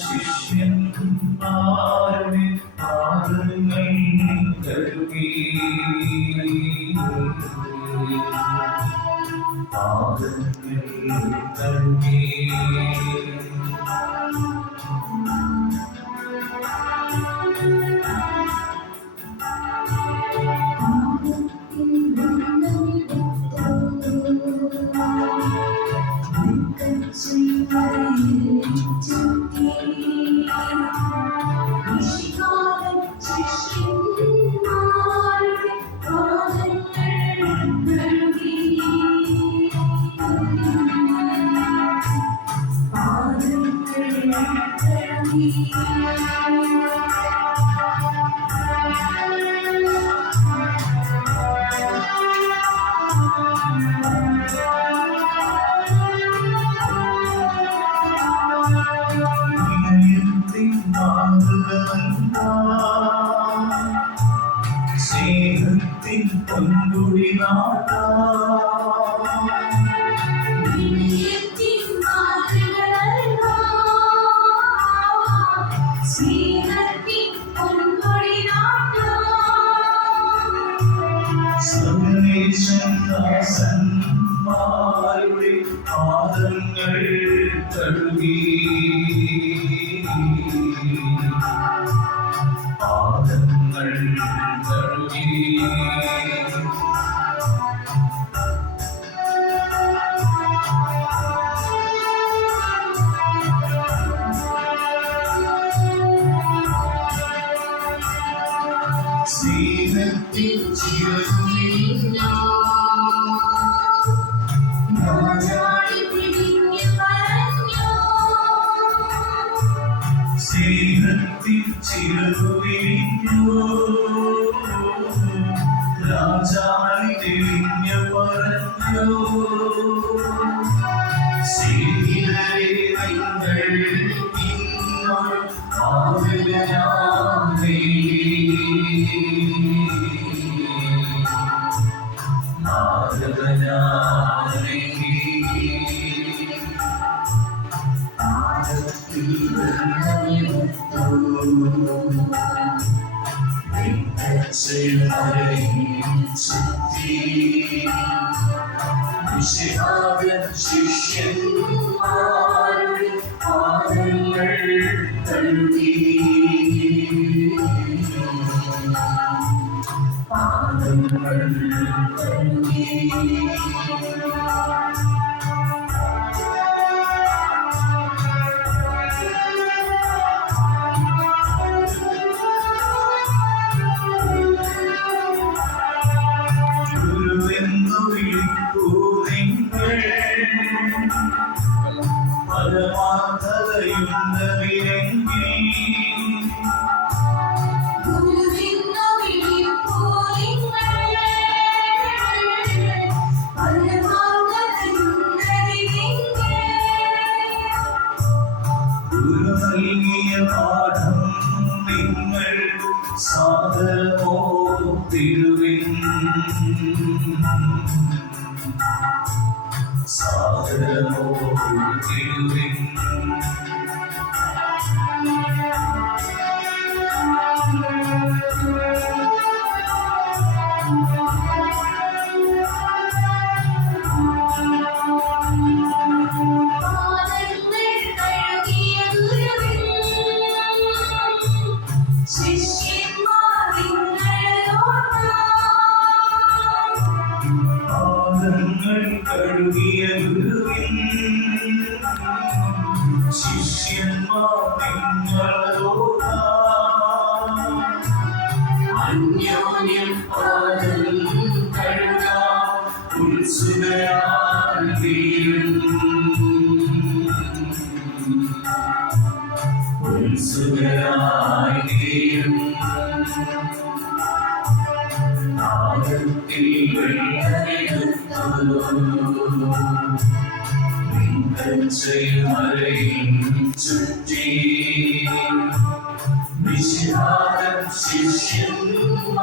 ശിഷ്യന്മാരുടെ പാദങ്ങൾ കഴുകി സ്നേഹത്തിൻ പൊൻകുടി നാട്ടാ സന്മാരുടെ പാദങ്ങൾ കഴുകി പാദങ്ങൾ കഴുകി സ്നേഹത്തിൻ ചിരകുനിഞ്ഞ സ്നേഹത്തിൻ ചിരകുനിഞ്ഞു രാജാളി തിരിഞ്ഞു പറഞ്ഞു സ്നേഹിതരെ നിങ്ങൾ ഇന്നൊരു ആവിലനാമേ ശിഷ്യന്മാരുടെ പാദങ്ങൾ കഴുകി പാദങ്ങൾ കഴുകി പാഠം നിങ്ങൾ സാദരമോ തിരുവിൻ സാദരമോ തിരുവിൻ കഴുകിയ ഗുരുവിൻ ശിഷ്യന്മാർ നിങ്ങളോടാ അന്യോന്യം പാദം കഴുകാൻ ഉത്സുകരായി തീരും ഉത്സുകരായി തീരും നാഗത്തിൽ മലയും ചുറ്റി വിശാല ശിഷ്യന്മാരുടെ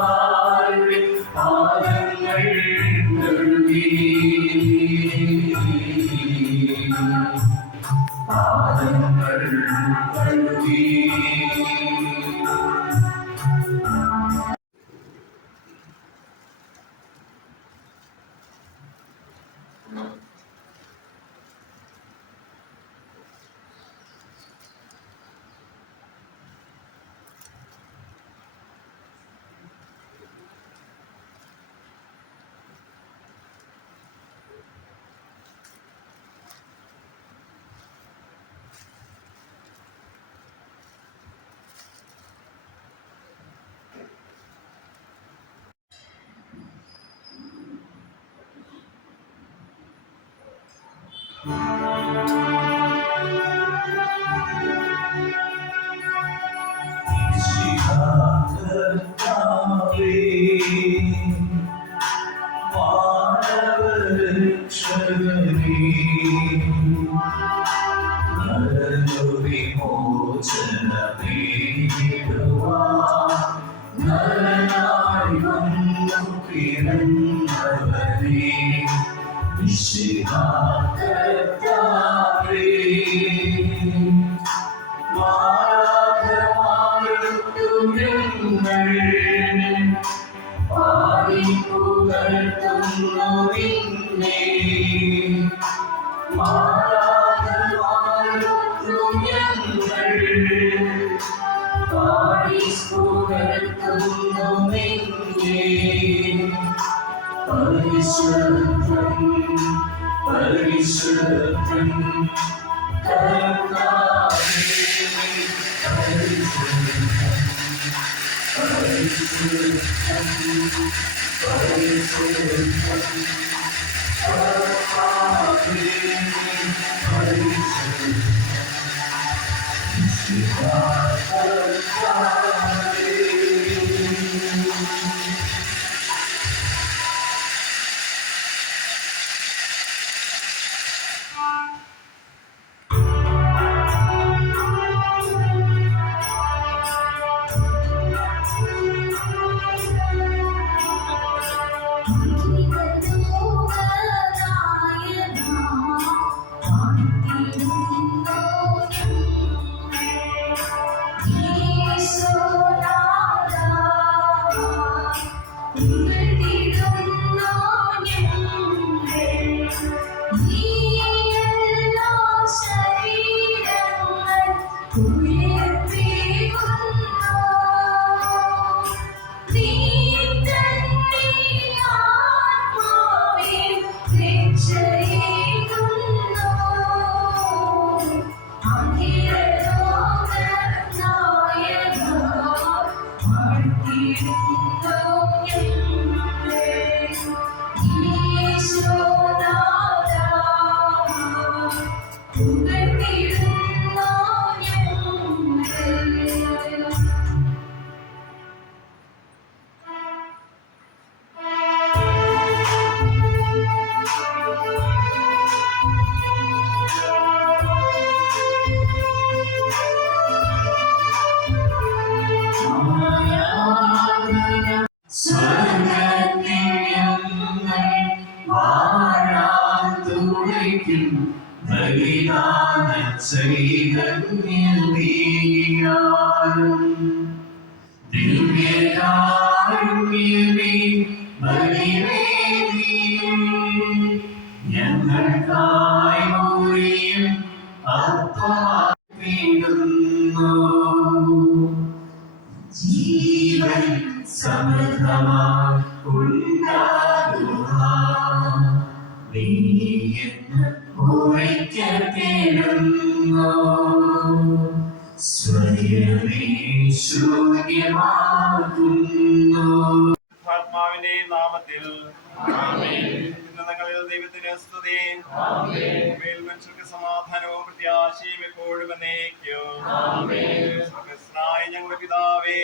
ആത്മാവിന്റെ നാമത്തിൽ ഉന്നതങ്ങളിൽ ദൈവത്തിന് സ്തുതി. മനുഷ്യർക്ക് സമാധാനവും പ്രത്യാശയും എപ്പോഴും എന്നേക്കും. സ്വർഗ്ഗസ്ഥനായ ഞങ്ങളുടെ പിതാവേ,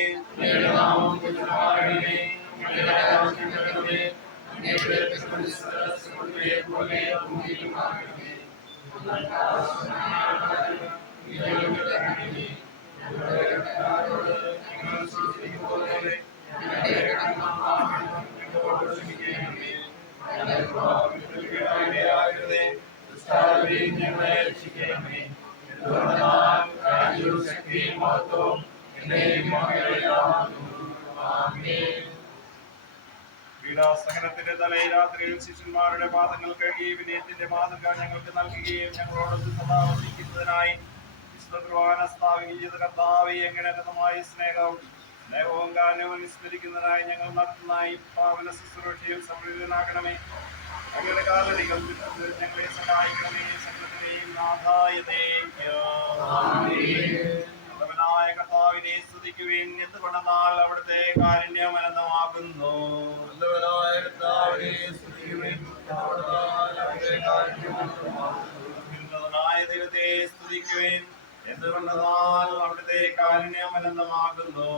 പീഡാസഹനത്തിന്റെ തലേ രാത്രിയിൽ ശിഷ്യന്മാരുടെ പാദങ്ങൾ കഴുകി വിനയത്തിന്റെ മാതൃക ഞങ്ങൾക്ക് നൽകുകയും ഞങ്ങളോട് സദാവസിക്കുന്നതിനായി കർത്താവെ എങ്ങനെ സ്നേഹവും കാരണവും വിസ്മരിക്കുന്നതിനായി ഞങ്ങൾ നടത്തുന്ന ഈ പാവന ശുശ്രൂഷയിൽ സംപ്രീതനാകണമേ. ഞങ്ങളുടെ കാലടികൾ ഞങ്ങളെ സഹായിക്കണമേ. സകലത്തിനെയും നാഥായ കർത്താവിനെ സ്തുതിക്കുവിൻ. എന്തുകൊണ്ടെന്നാൽ അവിടുത്തെ കാരുണ്യം അനന്തമാകുന്നു. ദൈവത്തെ സ്തുതിക്കുവിൻ. എന്തുകൊണ്ടെന്നാൽ അവിടുത്തെ കാരുണ്യം അനന്തമാകുന്നു.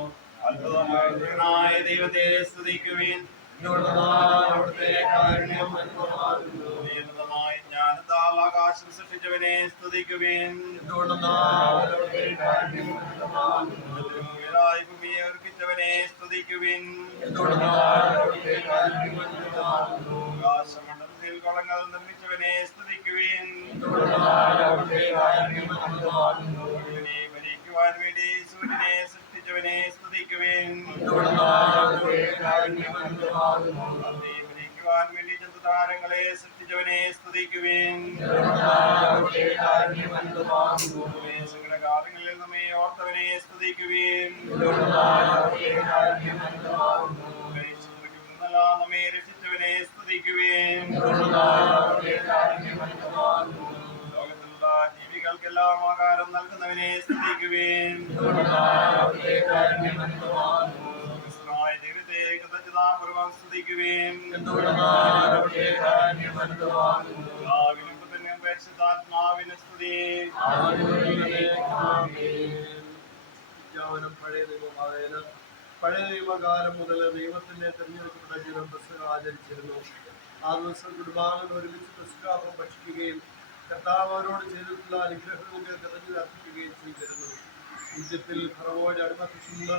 അത്ഭുതമായ ദൈവത്തെ സ്തുതിക്കുവിൻ. എന്തുകൊണ്ടെന്നാൽ അവിടുത്തെ കാരുണ്യം അനന്തമാകുന്നു. നിയമിതമായ ജ്ഞാനത്താൽ ആകാശം സൃഷ്ടിച്ചവനെ സ്തുതിക്കുവിൻ. എന്തുകൊണ്ടെന്നാൽ അവിടുത്തെ കാരുണ്യം അനന്തമാകുന്നു. ഭൂമിയെ ഒരുക്കിച്ചവനെ സ്തുതിക്കുവിൻ. എന്തുകൊണ്ടെന്നാൽ അവിടുത്തെ കാരുണ്യം അനന്തമാകുന്നു. ആകാശമണ്ഡലത്തിൽ കളങ്ങൾ നിർമ്മിച്ചവനെ സ്തുതിക്കുവിൻ. എന്തുകൊണ്ടെന്നാൽ അവിടുത്തെ കാരുണ്യം അനന്തമാകുന്നു. ഇവനെ ഭരിക്കുവാൻ വേണ്ടി സൂര്യനെ സൃഷ്ടിച്ചവനെ സ്തുതിക്കുവിൻ. എന്തുകൊണ്ടെന്നാൽ അവിടുത്തെ കാരുണ്യം അനന്തമാകുന്നു. അവനെ ഭരിക്കുവാൻ വേണ്ടി ചന്ദ്രതാരങ്ങളെ സൃഷ്ടിച്ചവനെ സ്തുതിക്കുവിൻ. എന്തുകൊണ്ടെന്നാൽ അവിടുത്തെ കാരുണ്യം അനന്തമാകുന്നു. സകലകാലങ്ങളിൽ നമ്മെ ഓർത്തവനെ സ്തുതിക്കുവിൻ. എന്തുകൊണ്ടെന്നാൽ അവിടുത്തെ കാരുണ്യം അനന്തമാകുന്നു. നമ്മെ രക്ഷിച്ചവനെ സ്തുതിക്കുവിൻ. എന്തുകൊണ്ടെന്നാൽ അവിടുത്തെ കാരുണ്യം അനന്തമാകുന്നു. ലോകത്തിലുള്ള ജീവികൾക്കെല്ലാം ആഹാരം നൽകുന്നവനെ സ്തുതിക്കുവിൻ. എന്തുകൊണ്ടെന്നാൽ അവിടുത്തെ കാരുണ്യം അനന്തമാകുന്നു. ദൈവത്തെ കൃതജ്ഞതാപൂർവ്വം സ്തുതിക്കുവിൻ. എന്തുകൊണ്ടെന്നാൽ അവിടുത്തെ കാരുണ്യം അനന്തമാകുന്നു. പിതാവിനും പുത്രനും പരിശുദ്ധാത്മാവിനും സ്തുതി. പഴയ നിയമകാലം മുതൽ ദൈവത്തിന്റെ തെരഞ്ഞെടുക്കപ്പെട്ട ജനം പെസഹ ആചരിച്ചിരുന്നു. ആ ദിവസം കുടുംബാംഗങ്ങൾ ഒരുമിച്ച് പെസഹാപ്പം ഭക്ഷിക്കുകയും കർത്താവ് അവരോട് ചെയ്തിട്ടുള്ള അനുഗ്രഹങ്ങൾക്ക് കൃതജ്ഞത അർപ്പിക്കുകയും ചെയ്തിരുന്നു. ഈജിപ്തിൽ ഫറവോയുടെ അടിമത്തത്തിൽ നിന്ന്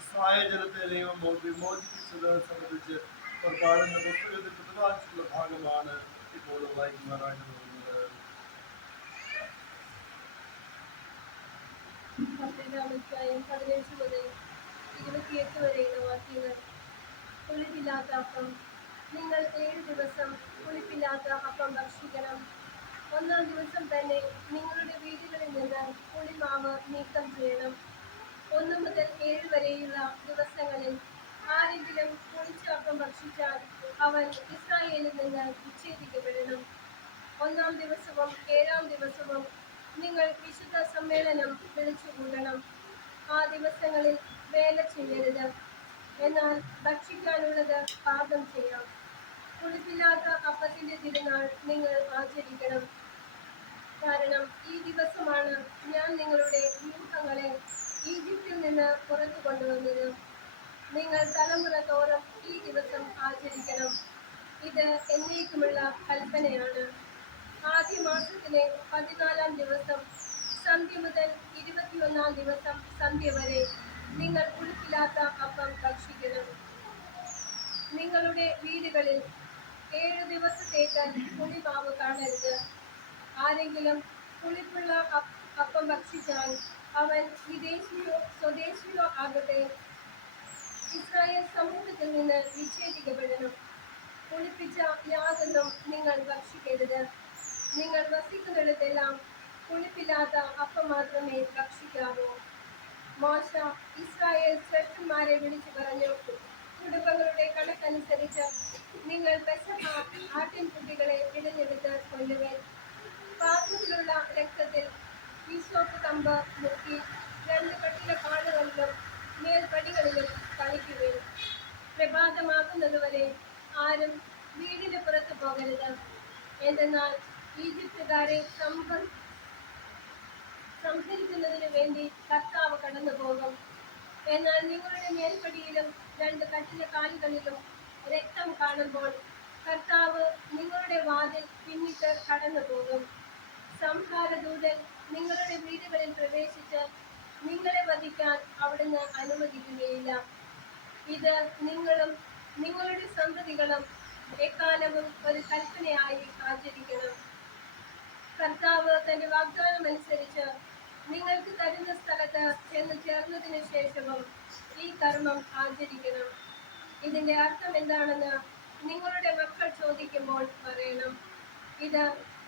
ഇസ്രായേൽ ജനത്തെ ദൈവം വിമോചിപ്പിച്ചത് സംബന്ധിച്ച് പുറപ്പാടിന്റെ പുസ്തകത്തിൽ പ്രതിപാദിച്ചിട്ടുള്ള ഭാഗമാണ് ഇപ്പോൾ വായിക്കുവാനായിട്ട് പോകുന്നത്. പുളിപ്പില്ലാത്ത അപ്പം. നിങ്ങൾ 7 ദിവസം പുളിപ്പില്ലാത്ത അപ്പം ഭക്ഷിക്കണം. 1-ാം ദിവസം തന്നെ നിങ്ങളുടെ വീടുകളിൽ നിന്ന് പുളിമാവ് നീക്കം ചെയ്യണം. 1 മുതൽ 7 വരെയുള്ള ദിവസങ്ങളിൽ ആരെങ്കിലും പുളിച്ച അപ്പം ഭക്ഷിച്ചാൽ അവൻ ഇസ്രായേലിൽ നിന്ന് വിച്ഛേദിക്കപ്പെടണം. 1-ാം ദിവസവും 7-ാം ദിവസവും നിങ്ങൾ വിശുദ്ധ സമ്മേളനം വിളിച്ചുകൂടണം. ആ ദിവസങ്ങളിൽ വേല ചെയ്യരുത്. എന്നാൽ ഭക്ഷിക്കാനുള്ളത് പാകം ചെയ്യാം. പുളിപ്പില്ലാത്ത അപ്പത്തിന്റെ തിരുനാൾ നിങ്ങൾ ആചരിക്കണം. കാരണം ഈ ദിവസമാണ് ഞാൻ നിങ്ങളുടെ വ്യൂഹങ്ങളെ ഈജിപ്തിൽ നിന്ന് പുറത്തു കൊണ്ടുവന്നത്. നിങ്ങൾ തലമുറ തോറും ഈ ദിവസം ആചരിക്കണം. ഇത് എന്നേക്കുമുള്ള കൽപ്പനയാണ്. ആദ്യ മാസത്തിലെ 14-ാം ദിവസം സന്ധ്യ മുതൽ 21-ാം ദിവസം സന്ധ്യ വരെ നിങ്ങൾ പുളിപ്പില്ലാത്ത അപ്പം ഭക്ഷിക്കണം. നിങ്ങളുടെ വീടുകളിൽ 7 ദിവസത്തേക്ക് പുളിമാവ് കാണരുത്. ആരെങ്കിലും പുളിപ്പുള്ള അപ്പം ഭക്ഷിച്ചാൽ അവൻ വിദേശിയോ സ്വദേശിയോ ആകട്ടെ ഇസ്രായേൽ സമൂഹത്തിൽ നിന്ന് വിച്ഛേദിക്കപ്പെടണം. പുളിപ്പിച്ച യാതൊന്നും നിങ്ങൾ ഭക്ഷിക്കരുത്. നിങ്ങൾ വസിക്കുന്നിടത്തെല്ലാം പുളിപ്പില്ലാത്ത അപ്പം മാത്രമേ ഭക്ഷിക്കാവൂ. മോശ ഇസ്രായേൽ ശ്രേഷ്ഠന്മാരെ വിളിച്ചു പറഞ്ഞു, കുടുംബങ്ങളുടെ കണക്കനുസരിച്ച് നിങ്ങൾ പെസഹ ആട്ടിൻകുട്ടികളെ തിരഞ്ഞെടുത്ത് കൊല്ലുവേൻ. പാത്രത്തിലുള്ള രക്തത്തിൽ ഈസോപ്പ് കമ്പ് മുക്കി 2 കട്ടില കാടുകളിലും മേൽപ്പടികളിലും തളിക്കുവേൻ. പ്രഭാതമാകുന്നതുവരെ ആരും വീടിന് പുറത്തു പോകരുത്. എന്തെന്നാൽ ഈജിപ്തുകാരെ സംഹരിക്കുന്നതിന് വേണ്ടി കർത്താവ് കടന്നു പോകും. എന്നാൽ നിങ്ങളുടെ മേൽപ്പടിയിലും 2 കട്ടില കാലുകളിലും രക്തം കാണുമ്പോൾ കർത്താവ് നിങ്ങളുടെ വാതിൽ പിന്നിട്ട് കടന്നു പോകും. സംഹാരദൂതൻ നിങ്ങളുടെ വീടുകളിൽ പ്രവേശിച്ച് നിങ്ങളെ വധിക്കാൻ അവിടുന്ന് അനുവദിക്കുകയില്ല. ഇത് നിങ്ങളും നിങ്ങളുടെ സന്തതികളും എക്കാലവും ഒരു കൽപ്പനയായി ആചരിക്കണം. കർത്താവ് തന്റെ വാഗ്ദാനം അനുസരിച്ച് നിങ്ങൾക്ക് തരുന്ന സ്ഥലത്ത് ചെന്ന് ചേർന്നതിന് ശേഷവും ഈ കർമ്മം ആചരിക്കണം. ഇതിന്റെ അർത്ഥം എന്താണെന്ന് നിങ്ങളുടെ മക്കൾ ചോദിക്കുമ്പോൾ പറയണം. ഇത്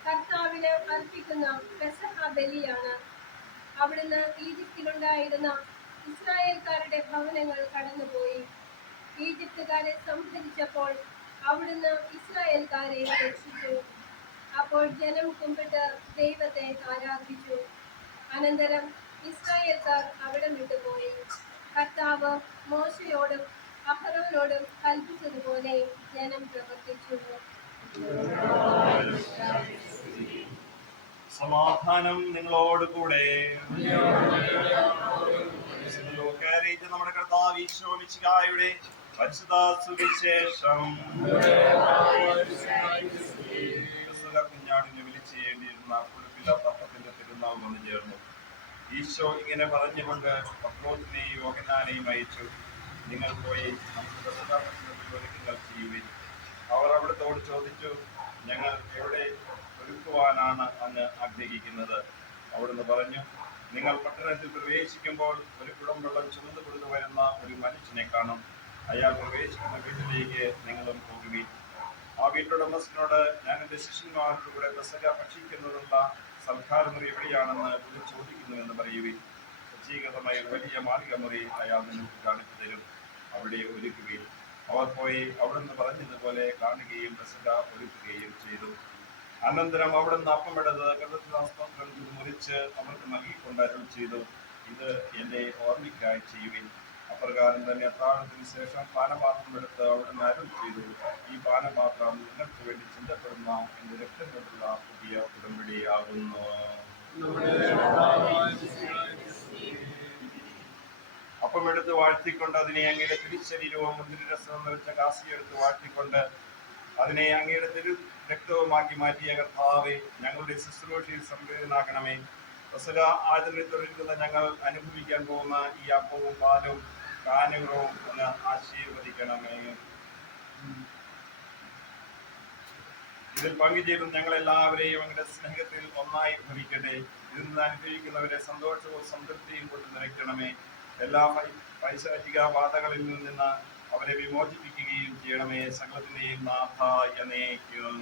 കർത്താവിന് അർപ്പിക്കുന്ന പെസഹ ബലിയാണ്. അവിടുന്ന് ഈജിപ്തിലുണ്ടായിരുന്ന ഇസ്രായേൽക്കാരുടെ ഭവനങ്ങൾ കടന്നുപോയി. ഈജിപ്തുകാരെ സംഹരിച്ചപ്പോൾ അവിടുന്ന് ഇസ്രായേൽക്കാരെ രക്ഷിച്ചു. അപ്പോൾ ജനം കുമ്പിട്ട് ദൈവത്തെ ആരാധിച്ചു. അനന്തരം ഇസ്രായേൽക്കാർ അവിടം വിട്ടുപോയി. കർത്താവ് മോശയോടും അഹരോനോടും കൽപ്പിച്ചതുപോലെ ജനം പ്രവർത്തിച്ചു. സമാധാനം നിങ്ങളോട് കൂടെ. നമ്മുടെ കർത്താവ് ഈശോ മിശിഹായുടെ പരിശുദ്ധ സുവിശേഷം. കുഞ്ഞാടിനെ വിളിച്ചു ചെയ്യേണ്ടിയിരുന്ന ഉടുപ്പില്ലാത്ത അപ്പത്തിന്റെ തിരുനാൾ വന്നു ചേർന്നു. ഈശോ ഇങ്ങനെ പറഞ്ഞുകൊണ്ട് പത്രോസിനെയും യോഹന്നാനെയും അയച്ചു, നിങ്ങൾ പോയി നമുക്ക് ഒരുക്കങ്ങൾ ചെയ്യുവിൻ. അവർ അവിടുത്തോട് ചോദിച്ചു, ഞങ്ങൾ എവിടെ ഒരുക്കുവാനാണ് അങ്ങ് ആഗ്രഹിക്കുന്നത്? അവിടുന്ന് പറഞ്ഞു, നിങ്ങൾ പട്ടണത്തിൽ പ്രവേശിക്കുമ്പോൾ ഒരു കുടം വെള്ളം ചുമന്നു കൊണ്ടുവരുന്ന ഒരു മനുഷ്യനെ കാണും. അയാൾ പ്രവേശിക്കുന്ന വീട്ടിലേക്ക് നിങ്ങളും പോകുവിൻ. ആ വീട്ടുടമസ്ഥനോട്, ഞാൻ എൻ്റെ ശിഷ്യന്മാരുടെ കൂടെ പെസഹ ഭക്ഷിക്കുന്നതിനുള്ള സൽക്കാരമുറി എവിടെയാണെന്ന് പുള്ളി ചോദിക്കുന്നുവെന്ന് പറയുവിൻ. സജ്ജീകൃതമായ വലിയ മാർഗമുറി അയാൾ നിങ്ങൾക്ക് കാണിച്ചു തരും. അവിടെ ഒരുക്കുകയും. അവർ പോയി അവിടുന്ന് പറഞ്ഞതുപോലെ കാണുകയും പെസഹ ഒരുക്കുകയും ചെയ്തു. അനന്തരം അവിടുന്ന് അപ്പമെടുത്ത് കടലാസ്പത്രം മുറിച്ച് അവർക്ക് നൽകിക്കൊണ്ട് അരുൾ ചെയ്തു, ഇത് എൻ്റെ ഓർമ്മയ്ക്കായി ചെയ്യുവിൻ. അപ്രകാരം തന്നെ അത്താഴത്തിന് ശേഷം പാനപാത്രം എടുത്ത് അവിടുന്ന് അരുൾ ചെയ്തു, ഈ പാനപാത്രം നിങ്ങൾക്ക് വേണ്ടി ചിന്തപ്പെടുന്ന എൻ്റെ രക്തം കൊണ്ടുള്ള പുതിയ ഉടമ്പടിയാകുന്നു. അപ്പം എടുത്ത് വാഴ്ത്തിക്കൊണ്ട് അതിനെ അങ്ങയുടെ തിരുശരീരവും മുന്തിരിരസവും നിറച്ച കാസിയെടുത്ത് വാഴ്ത്തിക്കൊണ്ട് അതിനെ അങ്ങയുടെ തിരു രക്തവുമാക്കി മാറ്റിയ കർത്താവേ, ഞങ്ങളുടെ ശുശ്രൂഷയിൽ സംവേദനാക്കണമേ. പെസഹ ആചരണത്തിലൊരുക്കുന്ന ഞങ്ങൾ അനുഭവിക്കാൻ പോകുന്ന ഈ അപ്പവും പാലും കാനുഗ്രഹവും ഒന്ന് ആശീർവദിക്കണമേ. ഇതിൽ പങ്കുചേരും ഞങ്ങളെല്ലാവരെയും അങ്ങയുടെ സ്നേഹത്തിൽ ഒന്നായി ഭവിക്കട്ടെ. ഇതിൽ നിന്ന് അനുഭവിക്കുന്നവരെ സന്തോഷവും സംതൃപ്തിയും കൊണ്ട് നിറയ്ക്കണമേ. എല്ലാ പൈശാചിക ബാധകളിൽ നിന്ന് അവരെ വിമോചിപ്പിക്കുകയും ചെയ്യണമേ. സകലത്തിന്റെയും നാഥ എന്നേക്കും.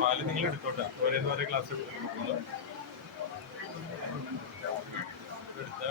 പാല് നിങ്ങൾ എടുത്തോട്ടെ, ഓരോ ക്ലാസ് എടുത്താൽ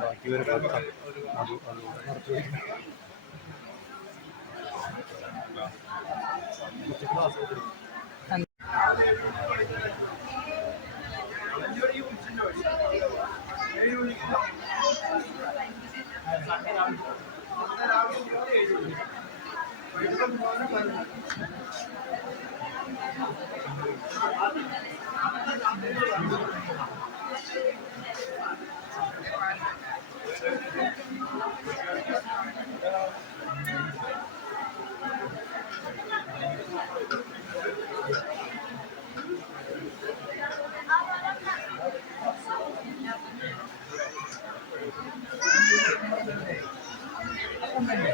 ബാക്കി ഒരു തന്നെ